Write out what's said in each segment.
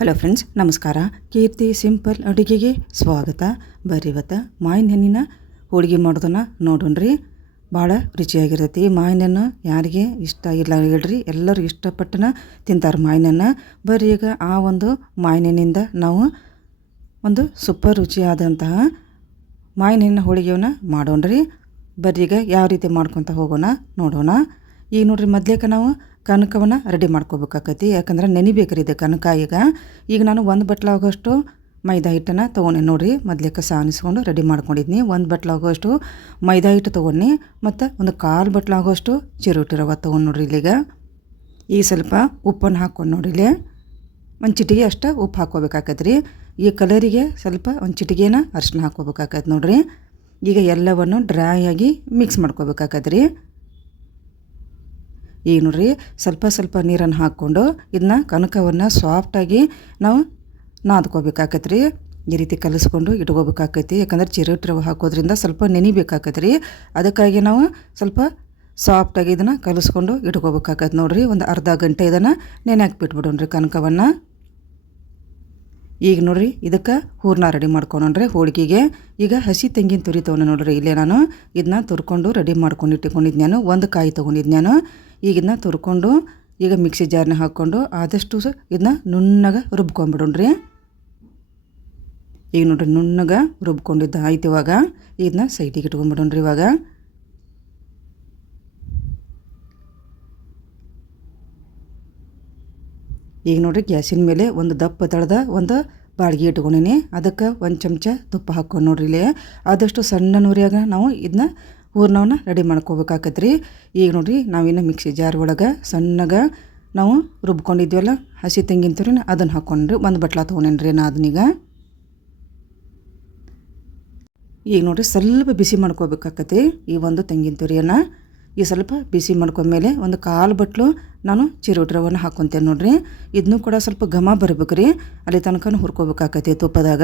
Hello friends, ನಮಸ್ಕಾರ. ಕೀರ್ತಿ simple ಅಡುಗೆಗೆ ಸ್ವಾಗತ. ಬರ್ರಿ ಇವತ್ತು ಮಾವಿನ ಹಣ್ಣಿನ ಹೋಳಿಗೆ ಮಾಡೋದನ್ನು ನೋಡೋಣ್ರಿ. ಭಾಳ ರುಚಿಯಾಗಿರ್ತೈತಿ. ಮಾವಿನ ಹಣ್ಣು ಯಾರಿಗೆ ಇಷ್ಟ ಇಲ್ಲ ಹೇಳ್ರಿ, ಎಲ್ಲರೂ ಇಷ್ಟಪಟ್ಟನ ತಿಂತಾರೆ ಮಾವಿನ ಹಣ್ಣು. ಬರ್ರಿ ಈಗ ಆ ಒಂದು ಮಾವಿನ ಹಣ್ಣಿಂದ ನಾವು ಒಂದು ಸೂಪರ್ ರುಚಿಯಾದಂತಹ ಮಾವಿನ ಹಣ್ಣಿನ ಹೋಳಿಗೆಯನ್ನು ಮಾಡೋಣ್ರಿ. ಬರ್ರಿ ಈಗ ಯಾವ ರೀತಿ ಮಾಡ್ಕೊತ ಹೋಗೋಣ ನೋಡೋಣ. ಈಗ ನೋಡ್ರಿ, ಮೊದಲೇಕ ನಾವು ಕನಕವನ್ನು ರೆಡಿ ಮಾಡ್ಕೋಬೇಕಾಕೈತಿ. ಯಾಕಂದ್ರೆ ನೆನಿಬೇಕ್ರಿ ಇದು ಕನಕ. ಈಗ ನಾನು ಒಂದು ಬಟ್ಲಾಗೋಷ್ಟು ಮೈದಾ ಹಿಟ್ಟನ್ನು ತೊಗೊಂಡೆ ನೋಡಿರಿ. ಮೊದಲೇಕ ಸಾನಿಸ್ಕೊಂಡು ರೆಡಿ ಮಾಡ್ಕೊಂಡಿದ್ನಿ. ಒಂದು ಬಟ್ಲಾಗೋಷ್ಟು ಮೈದಾ ಹಿಟ್ಟು ತೊಗೊಂಡು ಮತ್ತು ಒಂದು ಕಾಲು ಬಟ್ಲಾಗೋಷ್ಟು ಚಿರೋಟಿ ರವೆ ತೊಗೊಂಡು ನೋಡ್ರಿ. ಈಗ ಸ್ವಲ್ಪ ಉಪ್ಪನ್ನು ಹಾಕ್ಕೊಂಡು ನೋಡಿಲಿ. ಒಂದು ಚಿಟಿಗೆ ಅಷ್ಟು ಉಪ್ಪು ಹಾಕ್ಕೋಬೇಕಾಕೈತ್ರಿ. ಈ ಕಲರಿಗೆ ಸ್ವಲ್ಪ ಒಂದು ಚಿಟಿಗೆನ ಅರಿಶಿನ ಹಾಕ್ಕೋಬೇಕಾಕೈತೆ ನೋಡಿರಿ. ಈಗ ಎಲ್ಲವನ್ನು ಡ್ರೈ ಆಗಿ ಮಿಕ್ಸ್ ಮಾಡ್ಕೋಬೇಕಾಕೈತ್ರಿ. ಈಗ ನೋಡ್ರಿ, ಸ್ವಲ್ಪ ಸ್ವಲ್ಪ ನೀರನ್ನು ಹಾಕ್ಕೊಂಡು ಇದನ್ನ ಕನಕವನ್ನು ಸಾಫ್ಟಾಗಿ ನಾವು ನಾದ್ಕೋಬೇಕಾಕೈತ್ರಿ. ಈ ರೀತಿ ಕಲಿಸ್ಕೊಂಡು ಇಟ್ಕೋಬೇಕಾಕೈತಿ. ಯಾಕಂದ್ರೆ ಚಿರೋಟಿ ರವೆ ಹಾಕೋದ್ರಿಂದ ಸ್ವಲ್ಪ ನೆನಿಬೇಕಾಕೈತ್ರಿ. ಅದಕ್ಕಾಗಿ ನಾವು ಸ್ವಲ್ಪ ಸಾಫ್ಟಾಗಿ ಇದನ್ನು ಕಲಿಸ್ಕೊಂಡು ಇಟ್ಕೋಬೇಕಾಕೈತೆ ನೋಡ್ರಿ. ಒಂದು ಅರ್ಧ ಗಂಟೆ ಇದನ್ನು ನೆನೆಯಾಕಿ ಬಿಟ್ಬಿಡೋಣ್ರಿ ಕನಕವನ್ನು. ಈಗ ನೋಡ್ರಿ, ಇದಕ್ಕೆ ಹೂರಣ ರೆಡಿ ಮಾಡ್ಕೊಂಡ್ರಿ ಹೋಳಿಗೆಗೆ. ಈಗ ಹಸಿ ತೆಂಗಿನ ತುರಿ ತೊಗೊಂಡು ನೋಡ್ರಿ. ಇಲ್ಲೇ ನಾನು ಇದನ್ನ ತುರ್ಕೊಂಡು ರೆಡಿ ಮಾಡ್ಕೊಂಡು ಇಟ್ಕೊಂಡಿದ್ದು. ನಾನು ಒಂದು ಕಾಯಿ ತೊಗೊಂಡಿದ್ದು. ನಾನು ಈಗ ಇದನ್ನ ತುರ್ಕೊಂಡು ಈಗ ಮಿಕ್ಸಿ ಜಾರ್ನ ಹಾಕ್ಕೊಂಡು ಆದಷ್ಟು ಇದನ್ನ ನುಣ್ಣಗೆ ರುಬ್ಕೊಂಡ್ಬಿಡೋಣ್ರಿ. ಈಗ ನೋಡ್ರಿ, ನುಣ್ಣಗೆ ರುಬ್ಕೊಂಡಿದ್ದು ಆಯ್ತು. ಇವಾಗ ಇದನ್ನ ಸೈಡಿಗೆ ಇಟ್ಕೊಂಡ್ಬಿಡೋಣ್ರಿ. ಇವಾಗ ಈಗ ನೋಡ್ರಿ, ಗ್ಯಾಸಿನ ಮೇಲೆ ಒಂದು ದಪ್ಪ ತಳದ ಒಂದು ಬಾಳ್ಗೆ ಇಟ್ಕೊಂಡೀನಿ. ಅದಕ್ಕೆ ಒಂದು ಚಮಚ ತುಪ್ಪ ಹಾಕ್ಕೊಂಡು ನೋಡ್ರಿ. ಇಲ್ಲೇ ಆದಷ್ಟು ಸಣ್ಣ ನೂರಿಯಾಗ ನಾವು ಇದನ್ನ ಹೂರ್ಣವನ್ನು ರೆಡಿ ಮಾಡ್ಕೋಬೇಕಾಕತ್ರಿ. ಈಗ ನೋಡ್ರಿ, ನಾವಿನ್ನು ಮಿಕ್ಸಿ ಜಾರ್ ಒಳಗೆ ಸಣ್ಣಗೆ ನಾವು ರುಬ್ಕೊಂಡಿದ್ವಲ್ಲ ಹಸಿ ತೆಂಗಿನ ತುರಿನ ಅದನ್ನು ಹಾಕ್ಕೊಂಡ್ರಿ. ಒಂದು ಬಟ್ಲ ತೊಗೊಂಡೇನ್ರಿ ನಾ ಅದನ್ನೀಗ. ಈಗ ನೋಡ್ರಿ, ಸ್ವಲ್ಪ ಬಿಸಿ ಮಾಡ್ಕೋಬೇಕಾಕತಿ ಈ ಒಂದು ತೆಂಗಿನ ತುರಿಯನ್ನು. ಈ ಸ್ವಲ್ಪ ಬಿಸಿ ಮಾಡ್ಕೊಂಡ್ಮೇಲೆ ಒಂದು ಕಾಲು ಬಟ್ಲು ನಾನು ಚಿರೋಟಿ ರವೆನ ಹಾಕ್ಕೊತೇನೆ ನೋಡ್ರಿ. ಇದನ್ನು ಕೂಡ ಸ್ವಲ್ಪ ಘಮ ಬರ್ಬೇಕ್ರಿ. ಅಲ್ಲಿ ತನಕ ಹುರ್ಕೋಬೇಕಾಕೈತಿ ತುಪ್ಪದಾಗ.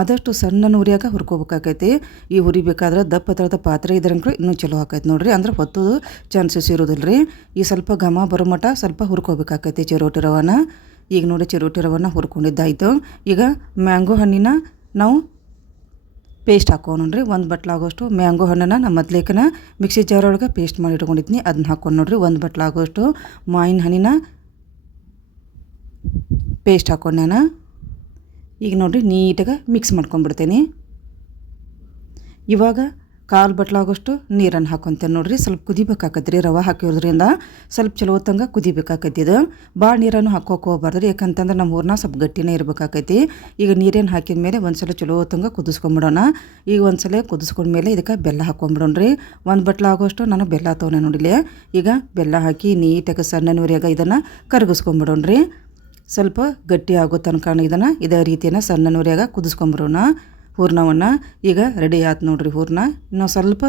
ಆದಷ್ಟು ಸಣ್ಣ ಉರಿಯಾಗ ಹುರ್ಕೋಬೇಕಾಕೈತಿ. ಈ ಹುರಿಬೇಕಾದ್ರೆ ದಪ್ಪ ತಳದ ಪಾತ್ರೆ ಇದ್ರಂಕ್ರು ಇನ್ನೂ ಚಲೋ ಆಕೈತಿ ನೋಡ್ರಿ. ಅಂದ್ರೆ ಹೊತ್ತದು ಚಾನ್ಸಸ್ ಇರೋದಿಲ್ಲ ರೀ. ಈ ಸ್ವಲ್ಪ ಘಮ ಬರೋ ಮಟ್ಟ ಸ್ವಲ್ಪ ಹುರ್ಕೋಬೇಕಾಕೈತಿ ಚಿರೋಟಿ ರವೆನ. ಈಗ ನೋಡಿ, ಚಿರೋಟಿ ರವೆನ ಹುರ್ಕೊಂಡಿದ್ದಾಯ್ತು. ಈಗ ಮ್ಯಾಂಗೋ ಹಣ್ಣಿನ ನಾವು ಪೇಸ್ಟ್ ಹಾಕೋಣ್ರಿ. ಒಂದು ಬಟ್ಲಾಗೋಷ್ಟು ಮ್ಯಾಂಗೋ ಹಣ್ಣನ್ನು ನಮ್ಮ ಮೊದಲೇಕನ ಮಿಕ್ಸಿ ಜಾರ್ ಒಳಗೆ ಪೇಸ್ಟ್ ಮಾಡಿ ಇಟ್ಕೊಂಡಿದ್ನಿ. ಅದನ್ನ ಹಾಕ್ಕೊಂಡು ನೋಡ್ರಿ. ಒಂದು ಬಟ್ಲಾಗೋಷ್ಟು ಮಾವಿನ ಹಣ್ಣಿನ ಪೇಸ್ಟ್ ಹಾಕ್ಕೊಂಡು ನಾನು ಈಗ ನೋಡ್ರಿ ನೀಟಾಗಿ ಮಿಕ್ಸ್ ಮಾಡ್ಕೊಂಡ್ಬಿಡ್ತೇನೆ. ಇವಾಗ ಕಾಲು ಬಟ್ಲಾಗೋಷ್ಟು ನೀರನ್ನು ಹಾಕ್ಕೊಂತೇನೆ ನೋಡ್ರಿ. ಸ್ವಲ್ಪ ಕುದಿಬೇಕಾಕತ್ರಿ. ರವೆ ಹಾಕಿರೋದ್ರಿಂದ ಸ್ವಲ್ಪ ಚಲೋ ಹೊತ್ತಂಗೆ ಕುದಿಬೇಕಾಕೈತಿ. ಇದು ಭಾಳ ನೀರನ್ನು ಹಾಕೋಕೆ ಹೋಗ್ಬಾರ್ದ್ರಿ. ಯಾಕಂತಂದ್ರೆ ನಮ್ಮ ಹೂರಣ ಸ್ವಲ್ಪ ಗಟ್ಟಿನೇ ಇರಬೇಕಾಕೈತಿ. ಈಗ ನೀರೇನು ಹಾಕಿದ ಮೇಲೆ ಒಂದು ಸಲ ಚಲೋ ಹೊತ್ತಂಗೆ ಕುದಿಸ್ಕೊಂಬಿಡೋಣ. ಈಗ ಒಂದು ಸಲ ಕುದಿಸ್ಕೊಂಡ್ಮೇಲೆ ಇದಕ್ಕೆ ಬೆಲ್ಲ ಹಾಕ್ಕೊಂಬಿಡೋಣ್ರಿ. ಒಂದು ಬಟ್ಲಾಗೋಷ್ಟು ನಾನು ಬೆಲ್ಲ ತೊಗೊಂಡೆ ನೋಡಿಲಿ. ಈಗ ಬೆಲ್ಲ ಹಾಕಿ ನೀಟಾಗಿ ಸಣ್ಣ ಉರಿಯಾಗ ಇದನ್ನು ಕರಗಿಸ್ಕೊಂಬಿಡೋಣ್ರಿ. ಸ್ವಲ್ಪ ಗಟ್ಟಿ ಆಗೋ ತನಕ ಇದನ್ನು ಇದೇ ರೀತಿಯನ್ನು ಸಣ್ಣ ಉರಿಯಾಗ ಕುದಿಸ್ಕೊಂಬಿಡೋಣ ಹೂರ್ಣವನ್ನು. ಈಗ ರೆಡಿ ಆಯ್ತು ನೋಡ್ರಿ ಹೂರ್ಣ. ಇನ್ನೂ ಸ್ವಲ್ಪ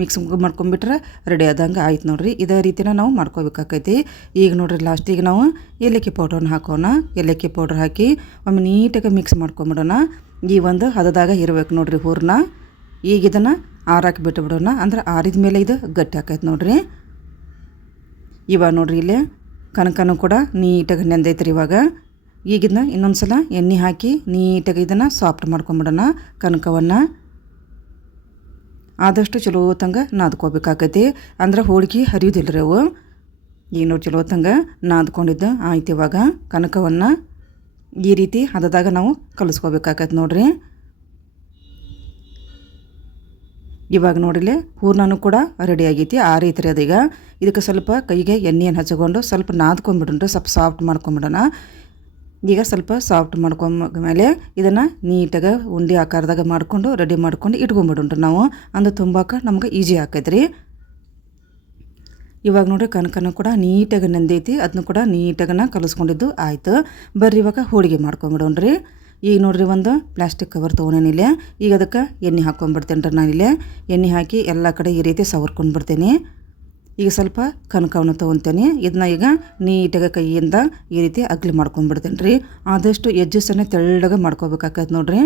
ಮಿಕ್ಸ್ ಮಾಡ್ಕೊಂಬಿಟ್ರೆ ರೆಡಿ ಆದಂಗೆ ಆಯ್ತು ನೋಡ್ರಿ. ಇದೇ ರೀತಿನ ನಾವು ಮಾಡ್ಕೋಬೇಕಾಕೈತಿ. ಈಗ ನೋಡ್ರಿ, ಲಾಸ್ಟಿಗೆ ನಾವು ಏಲಕ್ಕಿ ಪೌಡ್ರನ್ನ ಹಾಕೋಣ. ಏಲಕ್ಕಿ ಪೌಡ್ರ್ ಹಾಕಿ ಒಮ್ಮೆ ನೀಟಾಗಿ ಮಿಕ್ಸ್ ಮಾಡ್ಕೊಂಬಿಡೋಣ. ಈ ಒಂದು ಹದದಾಗ ಇರಬೇಕು ನೋಡ್ರಿ ಹೂರ್ಣ. ಈಗ ಇದನ್ನು ಆರಾಕಿ ಬಿಟ್ಟುಬಿಡೋಣ. ಅಂದ್ರೆ ಆರಿದ ಮೇಲೆ ಇದು ಗಟ್ಟಿ ಆಕೈತೆ ನೋಡ್ರಿ. ಇವಾಗ ನೋಡ್ರಿ, ಇಲ್ಲೇ ಕನಕನೂ ಕೂಡ ನೀಟಾಗಿ ನೆಂದೈತ್ರಿ. ಇವಾಗ ಈಗಿದನ್ನ ಇನ್ನೊಂದು ಸಲ ಎಣ್ಣೆ ಹಾಕಿ ನೀಟಾಗಿ ಇದನ್ನು ಸಾಫ್ಟ್ ಮಾಡ್ಕೊಂಬಿಡೋಣ ಕನಕವನ್ನು. ಆದಷ್ಟು ಚಲೋ ಹೊತ್ತಂಗೆ ನಾದ್ಕೋಬೇಕಾಕೈತಿ. ಅಂದ್ರೆ ಹೋಳಿಗೆ ಹರಿಯೋದಿಲ್ಲ ರೀ ಅವು. ಈಗ ನೋಡಿ, ಚಲೋ ಹೊತ್ತಂಗೆ ನಾದ್ಕೊಂಡಿದ್ದು ಆಯ್ತು. ಇವಾಗ ಕನಕವನ್ನು ಈ ರೀತಿ ಹದದಾಗ ನಾವು ಕಲಿಸ್ಕೋಬೇಕಾಕೈತಿ ನೋಡ್ರಿ. ಇವಾಗ ನೋಡಿಲಿ ಹೂರ್ಣನೂ ಕೂಡ ರೆಡಿ ಆಗೈತಿ. ಆರೈತ್ರಿ ಅದೀಗ. ಇದಕ್ಕೆ ಸ್ವಲ್ಪ ಕೈಗೆ ಎಣ್ಣೆಯನ್ನು ಹಚ್ಕೊಂಡು ಸ್ವಲ್ಪ ನಾದ್ಕೊಂಡ್ಬಿಡ್ರಿ. ಸ್ವಲ್ಪ ಸಾಫ್ಟ್ ಮಾಡ್ಕೊಂಬಿಡೋಣ. ಈಗ ಸ್ವಲ್ಪ ಸಾಫ್ಟ್ ಮಾಡ್ಕೊಂಡ್ಮೇಲೆ ಇದನ್ನು ನೀಟಾಗಿ ಉಂಡೆ ಆಕಾರದಾಗ ಮಾಡಿಕೊಂಡು ರೆಡಿ ಮಾಡ್ಕೊಂಡು ಇಟ್ಕೊಂಡ್ಬಿಡೋಣ್ರಿ ನಾವು. ಅಂದ್ರೆ ತುಂಬಾಕ ನಮ್ಗೆ ಈಜಿ ಆಕೈತ್ರಿ. ಇವಾಗ ನೋಡ್ರಿ, ಕನಕನೂ ಕೂಡ ನೀಟಾಗಿ ನೆಂದೈತಿ. ಅದನ್ನು ಕೂಡ ನೀಟಾಗನ ಕಲಿಸ್ಕೊಂಡಿದ್ದು ಆಯಿತು. ಬರ್ರಿ ಇವಾಗ ಹೋಳಿಗೆ ಮಾಡ್ಕೊಂಬಿಡೋಣ್ರಿ. ಈಗ ನೋಡ್ರಿ, ಒಂದು ಪ್ಲಾಸ್ಟಿಕ್ ಕವರ್ ತೊಗೊಂಡೇನಿಲ್ಲೇ. ಈಗ ಅದಕ್ಕೆ ಎಣ್ಣೆ ಹಾಕ್ಕೊಂಡ್ಬಿಡ್ತೇನೆ ರೀ ನಾನಿಲ್ಲೇ. ಎಣ್ಣೆ ಹಾಕಿ ಎಲ್ಲ ಕಡೆ ಈ ರೀತಿ ಸವರ್ಕೊಂಡ್ಬಿಡ್ತೇನೆ. ಈಗ ಸ್ವಲ್ಪ ಕನಕವನ್ನು ತೊಗೊತೇನೆ. ಇದನ್ನ ಈಗ ನೀಟಾಗಿ ಕೈಯಿಂದ ಈ ರೀತಿ ಅಗ್ಲಿ ಮಾಡ್ಕೊಂಡ್ಬಿಡ್ತೇನೆ ರೀ. ಆದಷ್ಟು ಎಜ್ಜಸನ್ನು ತೆಳ್ಳಗೆ ಮಾಡ್ಕೋಬೇಕಾಕೈತೆ ನೋಡ್ರಿ.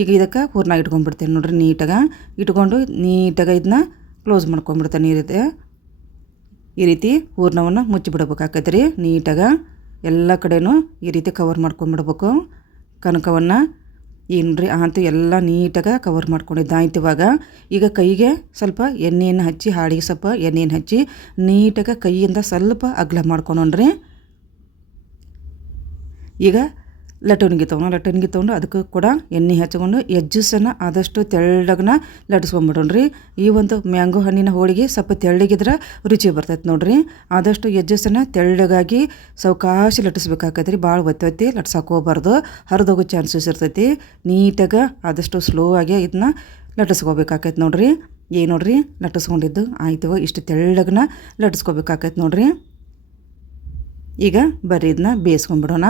ಈಗ ಇದಕ್ಕೆ ಹೂರ್ಣ ಇಟ್ಕೊಂಡ್ಬಿಡ್ತೇನೆ ನೋಡ್ರಿ. ನೀಟಾಗಿ ಇಟ್ಕೊಂಡು ನೀಟಾಗಿ ಇದನ್ನ ಕ್ಲೋಸ್ ಮಾಡ್ಕೊಂಡ್ಬಿಡ್ತೇನೆ. ಈ ರೀತಿ ಹೂರ್ಣವನ್ನು ಮುಚ್ಚಿಬಿಡ್ಬೇಕಾಕೈತೆ ರೀ ನೀಟಾಗಿ. ಎಲ್ಲ ಕಡೆನೂ ಈ ರೀತಿ ಕವರ್ ಮಾಡ್ಕೊಂಬಿಡ್ಬೇಕು ಕನಕವನ್ನು. ಈಗ ನೋಡ್ರಿ ಅಂತೂ ಎಲ್ಲ ನೀಟಾಗಿ ಕವರ್ ಮಾಡ್ಕೊಂಡಿದ್ದಾಯ್ತು. ಈಗ ಕೈಗೆ ಸ್ವಲ್ಪ ಎಣ್ಣೆಯನ್ನು ಹಚ್ಚಿ, ಹಾಡಿಗೆ ಸ್ವಲ್ಪ ಎಣ್ಣೆಯನ್ನು ಹಚ್ಚಿ ನೀಟಾಗಿ ಕೈಯಿಂದ ಸ್ವಲ್ಪ ಅಗಲ ಮಾಡ್ಕೊಂಡ್ರಿ. ಈಗ ಲಟ್ಟಣಿಗೆ ತೊಗೊಂಡು ಅದಕ್ಕೂ ಕೂಡ ಎಣ್ಣೆ ಹಚ್ಕೊಂಡು ಎಜ್ಜಸನ್ನು ಆದಷ್ಟು ತೆಳ್ಳಗನ ಲಟ್ಟಿಸ್ಕೊಂಬಿಡೋಣ್ರಿ. ಈ ಒಂದು ಮ್ಯಾಂಗೋ ಹಣ್ಣಿನ ಹೋಳಿಗೆ ಸ್ವಲ್ಪ ತೆಳ್ಳಗಿದ್ರೆ ರುಚಿ ಬರ್ತೈತೆ ನೋಡ್ರಿ. ಆದಷ್ಟು ಎಜ್ಜಸನ್ನು ತೆಳ್ಳಗಾಗಿ ಸಾವಕಾಶ ಲಟ್ಟಿಸ್ಬೇಕಾಗತ್ತೆ ರೀ. ಭಾಳ ಒತ್ತಿ ಲಟ್ಸಕ್ಕೆ ಹೋಗ್ಬಾರ್ದು, ಹರಿದೋಗೋ ಚಾನ್ಸಸ್ ಇರ್ತೈತಿ. ನೀಟಾಗಿ ಆದಷ್ಟು ಸ್ಲೋ ಆಗಿ ಇದನ್ನ ಲಟ್ಟಿಸ್ಕೋಬೇಕಾಕೈತೆ ನೋಡ್ರಿ. ನೋಡ್ರಿ ಲಟ್ಟಿಸ್ಕೊಂಡಿದ್ದು ಆಯ್ತು. ಇಷ್ಟು ತೆಳ್ಳಗನ ಲಟ್ಟಿಸ್ಕೋಬೇಕಾಕೈತೆ ನೋಡ್ರಿ. ಈಗ ಬರ್ರಿ ಇದನ್ನ ಬೇಯಿಸ್ಕೊಂಬಿಡೋಣ.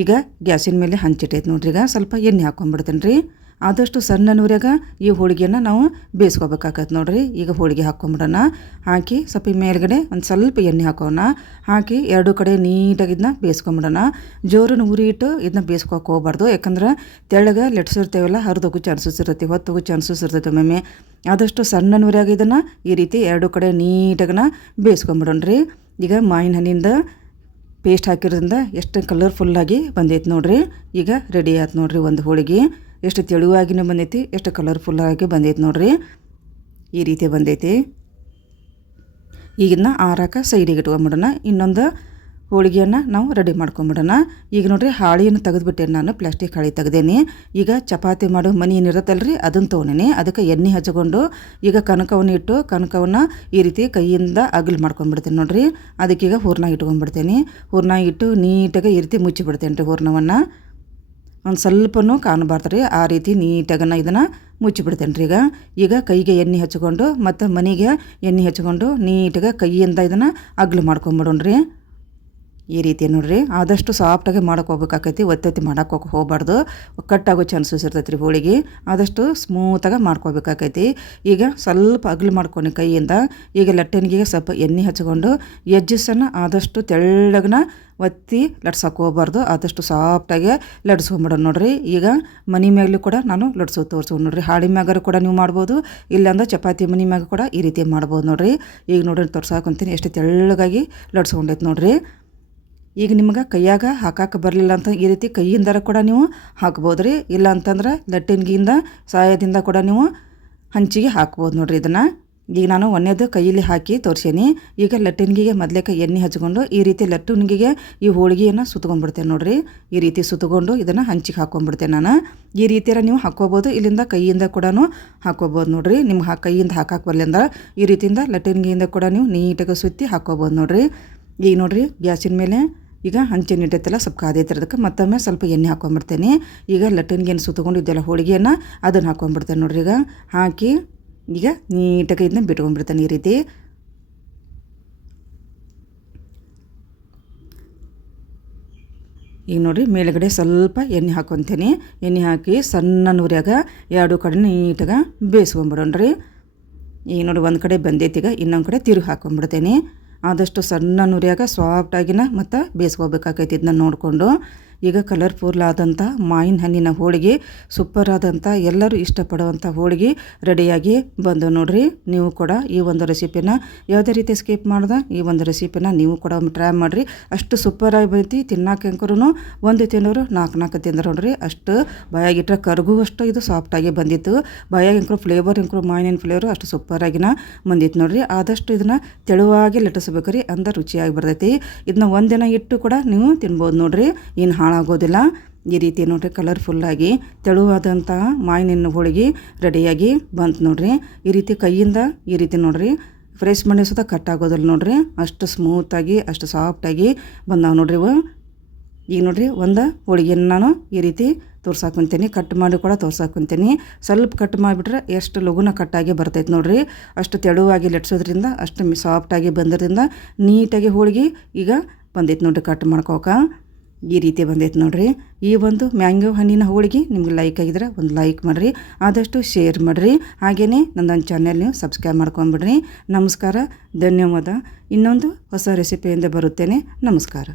ಈಗ ಗ್ಯಾಸಿನ ಮೇಲೆ ಹಂಚಿಟ್ಟೈತೆ ನೋಡ್ರಿ. ಈಗ ಸ್ವಲ್ಪ ಎಣ್ಣೆ ಹಾಕ್ಕೊಂಬಿಡ್ತೇನೆ ರೀ. ಆದಷ್ಟು ಸಣ್ಣ ನೂರ್ಯಾಗ ಈ ಹೋಳಿಗೆಯನ್ನು ನಾವು ಬೇಯಿಸ್ಕೋಬೇಕಾಗತ್ತೆ ನೋಡ್ರಿ. ಈಗ ಹೋಳಿಗೆ ಹಾಕ್ಕೊಂಬಿಡೋಣ. ಹಾಕಿ ಸ್ವಲ್ಪ ಮೇಲ್ಗಡೆ ಒಂದು ಸ್ವಲ್ಪ ಎಣ್ಣೆ ಹಾಕೋಣ. ಹಾಕಿ ಎರಡು ಕಡೆ ನೀಟಾಗಿ ಇದನ್ನ ಬೇಯಿಸ್ಕೊಂಬಿಡೋಣ. ಜೋರನ್ನು ಉರಿ ಇಟ್ಟು ಇದನ್ನ ಬೇಯಿಸ್ಕೋಕೆ ಹೋಗ್ಬಾರ್ದು. ಯಾಕಂದ್ರೆ ತೆಳ್ಳಗೆ ಲಟ್ಸಿರ್ತೇವಲ್ಲ, ಹರಿದೋಗೋ ಚಾನ್ಸಸ್ ಇರ್ತೈತಿ, ಹೊತ್ತೋಗೋ ಚಾನ್ಸಸ್ ಇರ್ತೈತೆ ಒಮ್ಮೆ. ಆದಷ್ಟು ಸಣ್ಣ ನೂರ್ಯಾಗ ಇದನ್ನು ಈ ರೀತಿ ಎರಡು ಕಡೆ ನೀಟಾಗನ ಬೇಯಿಸ್ಕೊಂಬಿಡೋಣ ರೀ. ಈಗ ಮಾವಿನ ಹಣ್ಣಿಂದ ಪೇಸ್ಟ್ ಹಾಕಿರೋದ್ರಿಂದ ಎಷ್ಟು ಕಲರ್ಫುಲ್ಲಾಗಿ ಬಂದೈತೆ ನೋಡ್ರಿ. ಈಗ ರೆಡಿ ಆಯ್ತು ನೋಡ್ರಿ ಒಂದು ಹೋಳಿಗೆ. ಎಷ್ಟು ತೆಳುವಾಗಿನೂ ಬಂದೈತಿ, ಎಷ್ಟು ಕಲರ್ಫುಲ್ಲಾಗಿ ಬಂದೈತೆ ನೋಡ್ರಿ. ಈ ರೀತಿ ಬಂದೈತಿ. ಈಗಿನ್ನ ಆರಾಕ ಸೈಡಿಗೆ ಇಟ್ಕೊಂಬಿಡೋಣ. ಇನ್ನೊಂದು ಹೋಳಿಗೆಯನ್ನು ನಾವು ರೆಡಿ ಮಾಡ್ಕೊಂಬಿಡೋಣ. ಈಗ ನೋಡ್ರಿ ಹಾಳಿಯನ್ನು ತೆಗೆದುಬಿಟ್ಟೇನೆ ನಾನು, ಪ್ಲಾಸ್ಟಿಕ್ ಹಾಳಿ ತೆಗ್ದೇನಿ. ಈಗ ಚಪಾತಿ ಮಾಡೋ ಮನೆ ಏನಿರುತ್ತಲ್ಲ ರೀ, ಅದನ್ನು ತೊಗೊಂಡೇನಿ. ಅದಕ್ಕೆ ಎಣ್ಣೆ ಹಚ್ಕೊಂಡು ಈಗ ಕನಕವನ್ನು ಇಟ್ಟು ಕನಕವನ್ನು ಈ ರೀತಿ ಕೈಯಿಂದ ಅಗಲ್ ಮಾಡ್ಕೊಂಡ್ಬಿಡ್ತೇನೆ ನೋಡ್ರಿ. ಅದಕ್ಕೀಗ ಹೂರ್ಣ ಇಟ್ಕೊಂಡ್ಬಿಡ್ತೇನೆ. ಹೂರ್ಣ ಇಟ್ಟು ನೀಟಾಗಿ ಈ ರೀತಿ ಮುಚ್ಚಿಬಿಡ್ತೇನೆ ರೀ. ಹೂರ್ಣವನ್ನು ಒಂದು ಸ್ವಲ್ಪನೂ ಕಾಣಬಾರ್ದು ರೀ, ಆ ರೀತಿ ನೀಟಾಗನ ಇದನ್ನು ಮುಚ್ಚಿಬಿಡ್ತೇನೆ ರೀ. ಈಗ ಕೈಗೆ ಎಣ್ಣೆ ಹಚ್ಕೊಂಡು ಮತ್ತು ಮನೆಗೆ ಎಣ್ಣೆ ಹಚ್ಕೊಂಡು ನೀಟಾಗಿ ಕೈಯಿಂದ ಇದನ್ನು ಅಗ್ಲು ಮಾಡ್ಕೊಂಬಿಡೋಣ್ರಿ. ಈ ರೀತಿ ನೋಡ್ರಿ. ಆದಷ್ಟು ಸಾಫ್ಟಾಗಿ ಮಾಡೋಕೆ ಹೋಗ್ಬೇಕಾಕೈತಿ, ಒತ್ತೊತ್ತಿ ಮಾಡೋಕೆ ಹೋಗಬಾರ್ದು, ಕಟ್ಟಾಗೋ ಚಾನ್ಸಸ್ ಇರ್ತೈತೆ ರೀ ಹೋಳಿಗೆ. ಆದಷ್ಟು ಸ್ಮೂತಾಗಿ ಮಾಡ್ಕೋಬೇಕಾಕೈತಿ. ಈಗ ಸ್ವಲ್ಪ ಅಗಲು ಮಾಡ್ಕೊಂಡು ಕೈಯಿಂದ ಈಗ ಲಟ್ಟಣಿಗೆ ಸ್ವಲ್ಪ ಎಣ್ಣೆ ಹಚ್ಕೊಂಡು ಎಜ್ಜಸನ್ನು ಆದಷ್ಟು ತೆಳ್ಳಗನ ಒತ್ತಿ ಲಟ್ಸಕ್ಕೆ ಹೋಗ್ಬಾರ್ದು. ಆದಷ್ಟು ಸಾಫ್ಟಾಗಿ ಲಟ್ಸ್ಕೊಂಬಿಡೋಣ ನೋಡ್ರಿ. ಈಗ ಮನೆ ಮ್ಯಾಗಲೂ ಕೂಡ ನಾನು ಲಟ್ಸೋದು ತೋರಿಸ್ಕೊಂಡು ನೋಡ್ರಿ. ಹಾಳಿ ಮ್ಯಾಗಾರು ಕೂಡ ನೀವು ಮಾಡ್ಬೋದು, ಇಲ್ಲಾಂದ್ರೆ ಚಪಾತಿ ಮನೆ ಮ್ಯಾಗ ಕೂಡ ಈ ರೀತಿ ಮಾಡ್ಬೋದು ನೋಡ್ರಿ. ಈಗ ನೋಡ್ರಿ ತೋರ್ಸಾಕೊಂತೀನಿ ಎಷ್ಟು ತೆಳ್ಳಗಾಗಿ ಲಟ್ಸ್ಕೊಂಡೈತೆ ನೋಡ್ರಿ. ಈಗ ನಿಮ್ಗೆ ಕೈಯಾಗ ಹಾಕಕ್ಕೆ ಬರಲಿಲ್ಲ ಅಂತ ಈ ರೀತಿ ಕೈಯಿಂದರ ಕೂಡ ನೀವು ಹಾಕ್ಬೋದು ರೀ. ಇಲ್ಲ ಅಂತಂದ್ರೆ ಲಟ್ಟಿನ್ಗಿಂದ ಸಹಾಯದಿಂದ ಕೂಡ ನೀವು ಹಂಚಿಗೆ ಹಾಕ್ಬೋದು ನೋಡ್ರಿ. ಇದನ್ನು ಈಗ ನಾನು ಒಂದೇದು ಕೈಯಲ್ಲಿ ಹಾಕಿ ತೋರಿಸೀನಿ. ಈಗ ಲಟ್ಟಿನ್ಗಿಗೆ ಮೊದಲೇಕ ಎಣ್ಣೆ ಹಚ್ಕೊಂಡು ಈ ರೀತಿ ಲಟ್ಟಿನ್ಗಿಗೆ ಈ ಹೋಳಿಗೆಯನ್ನು ಸುತ್ಕೊಂಡ್ಬಿಡ್ತೇನೆ ನೋಡ್ರಿ. ಈ ರೀತಿ ಸುತ್ತಕೊಂಡು ಇದನ್ನು ಹಂಚಿಗೆ ಹಾಕ್ಕೊಂಡ್ಬಿಡ್ತೇನೆ ನಾನು. ಈ ರೀತಿಯರ ನೀವು ಹಾಕ್ಕೋಬೋದು, ಇಲ್ಲಿಂದ ಕೈಯಿಂದ ಕೂಡ ಹಾಕ್ಕೋಬೋದು ನೋಡ್ರಿ. ನಿಮ್ಗೆ ಕೈಯಿಂದ ಹಾಕಕ್ಕೆ ಬರಲಿಂದ ಈ ರೀತಿಯಿಂದ ಲಟ್ಟಿನ್ಗಿಯಿಂದ ಕೂಡ ನೀವು ನೀಟಾಗಿ ಸುತ್ತಿ ಹಾಕ್ಕೋಬೋದು ನೋಡ್ರಿ. ಈಗ ನೋಡ್ರಿ ಗ್ಯಾಸಿನ ಮೇಲೆ ಈಗ ಹಂಚಿನ ಇಟ್ಟೈತಲ್ಲ ಸ್ವಲ್ಪ ಕಾದೈತಿರೋದಕ್ಕೆ ಮತ್ತೊಮ್ಮೆ ಸ್ವಲ್ಪ ಎಣ್ಣೆ ಹಾಕ್ಕೊಂಡ್ಬಿಡ್ತೇನೆ. ಈಗ ಲಟ್ಟಣಿಗೆಯನ್ನು ಸುತ್ತಕೊಂಡಿದ್ದೆಲ್ಲ ಹೋಳಿಗೆಯನ್ನು ಅದನ್ನು ಹಾಕ್ಕೊಂಡ್ಬಿಡ್ತೇನೆ ನೋಡ್ರಿ. ಈಗ ಹಾಕಿ ಈಗ ನೀಟಾಗಿ ಇದನ್ನ ಬಿಟ್ಕೊಂಡ್ಬಿಡ್ತೇನೆ ಈ ರೀತಿ. ಈಗ ನೋಡಿರಿ ಮೇಲುಗಡೆ ಸ್ವಲ್ಪ ಎಣ್ಣೆ ಹಾಕ್ಕೊತೀನಿ. ಎಣ್ಣೆ ಹಾಕಿ ಸಣ್ಣ ನೂರ್ಯಾಗ ಎರಡು ಕಡೆ ನೀಟಾಗಿ ಬೇಯಿಸ್ಕೊಂಬಿಡೋಣ್ರಿ. ಈಗ ನೋಡಿ ಒಂದು ಕಡೆ ಬಂದೈತಿಗ, ಇನ್ನೊಂದು ಕಡೆ ತಿರುಗಿ ಹಾಕ್ಕೊಂಡ್ಬಿಡ್ತೇನೆ. ಆದಷ್ಟು ಸಣ್ಣ ನುರಿಯಾಗ ಸಾಫ್ಟಾಗಿನ ಮತ್ತು ಬೇಯಿಸ್ಕೋಬೇಕಾಗೈತಿ ಇದನ್ನ ನೋಡಿಕೊಂಡು. ಈಗ ಕಲರ್ಫುಲ್ ಆದಂಥ ಮಾವಿನ ಹಣ್ಣಿನ ಹೋಳಿಗೆ, ಸೂಪರ್ ಆದಂಥ ಎಲ್ಲರೂ ಇಷ್ಟಪಡುವಂಥ ಹೋಳಿಗೆ ರೆಡಿಯಾಗಿ ಬಂದು ನೋಡ್ರಿ. ನೀವು ಕೂಡ ಈ ಒಂದು ರೆಸಿಪಿನ ಯಾವುದೇ ರೀತಿ ಸ್ಕಿಪ್ ಮಾಡ್ದೆ ಈ ಒಂದು ರೆಸಿಪಿನ ನೀವು ಕೂಡ ಟ್ರೈ ಮಾಡಿರಿ. ಅಷ್ಟು ಸೂಪರಾಗಿ ಬಂದೈತಿ. ತಿನ್ನೋಕೆಂಕರೂ ಒಂದು ತಿನ್ನೋರು ನಾಲ್ಕು ತಿಂದ್ರೆ ನೋಡ್ರಿ. ಅಷ್ಟು ಬಾಯಾಗಿಟ್ಟರೆ ಕರಗುವಷ್ಟು ಇದು ಸಾಫ್ಟಾಗಿ ಬಂದಿತ್ತು. ಬಾಯಾಗಿಂಕರು ಫ್ಲೇವರ್ ಮಾವಿನ ಫ್ಲೇವರು ಅಷ್ಟು ಸೂಪರಾಗಿನ ಬಂದಿತ್ತು ನೋಡ್ರಿ. ಆದಷ್ಟು ಇದನ್ನು ತೆಳುವಾಗಿ ಲಟ್ಟಿಸ್ಬೇಕು ರೀ, ಅಂದ್ರೆ ರುಚಿಯಾಗಿ ಬರ್ತೈತಿ. ಇದನ್ನ ಒಂದಿನ ಇಟ್ಟು ಕೂಡ ನೀವು ತಿನ್ಬೋದು ನೋಡ್ರಿ, ಏನು ಹಾಳಾಗೋದಿಲ್ಲ. ಈ ರೀತಿ ನೋಡ್ರಿ ಕಲರ್ಫುಲ್ಲಾಗಿ ತೆಳುವಾದಂಥ ಮಾವಿನ ಹೋಳಿಗೆ ರೆಡಿಯಾಗಿ ಬಂತು ನೋಡ್ರಿ. ಈ ರೀತಿ ಕೈಯಿಂದ ಈ ರೀತಿ ನೋಡ್ರಿ ಫ್ರೆಶ್ ಮಣ್ಣೆ ಸುತ್ತ ಕಟ್ ಆಗೋದಿಲ್ಲ ನೋಡ್ರಿ. ಅಷ್ಟು ಸ್ಮೂತಾಗಿ ಅಷ್ಟು ಸಾಫ್ಟಾಗಿ ಬಂದಾವ ನೋಡ್ರಿ ಇವು. ಈಗ ನೋಡ್ರಿ ಒಂದು ಹೋಳಿಗೆಯನ್ನು ನಾನು ಈ ರೀತಿ ತೋರ್ಸಾಕೊಂತೀನಿ, ಕಟ್ ಮಾಡಿ ಕೂಡ ತೋರ್ಸಾಕೊಂತೀನಿ. ಸ್ವಲ್ಪ ಕಟ್ ಮಾಡಿಬಿಟ್ರೆ ಎಷ್ಟು ಲಘುನ ಕಟ್ಟಾಗಿ ಬರ್ತೈತೆ ನೋಡ್ರಿ. ಅಷ್ಟು ತೆಳುವಾಗಿ ಲಟ್ಸೋದ್ರಿಂದ ಅಷ್ಟು ಸಾಫ್ಟಾಗಿ ಬಂದಿರೋದ್ರಿಂದ ನೀಟಾಗಿ ಹೋಳಿಗೆ ಈಗ ಬಂದೈತೆ ನೋಡ್ರಿ. ಕಟ್ ಮಾಡ್ಕೋಕ ಈ ರೀತಿ ಬಂದೈತೆ ನೋಡ್ರಿ. ಈ ಒಂದು ಮ್ಯಾಂಗೋ ಹಣ್ಣಿನ ಹೋಳಿಗೆ ನಿಮ್ಗೆ ಲೈಕ್ ಆಗಿದ್ರೆ ಒಂದು ಲೈಕ್ ಮಾಡಿರಿ, ಆದಷ್ಟು ಶೇರ್ ಮಾಡಿರಿ. ಹಾಗೆಯೇ ನನ್ನೊಂದು ಚಾನೆಲ್ ನೀವು ಸಬ್ಸ್ಕ್ರೈಬ್ ಮಾಡ್ಕೊಂಬಿಡ್ರಿ. ನಮಸ್ಕಾರ, ಧನ್ಯವಾದ. ಇನ್ನೊಂದು ಹೊಸ ರೆಸಿಪಿಯಿಂದ ಬರುತ್ತೇನೆ. ನಮಸ್ಕಾರ.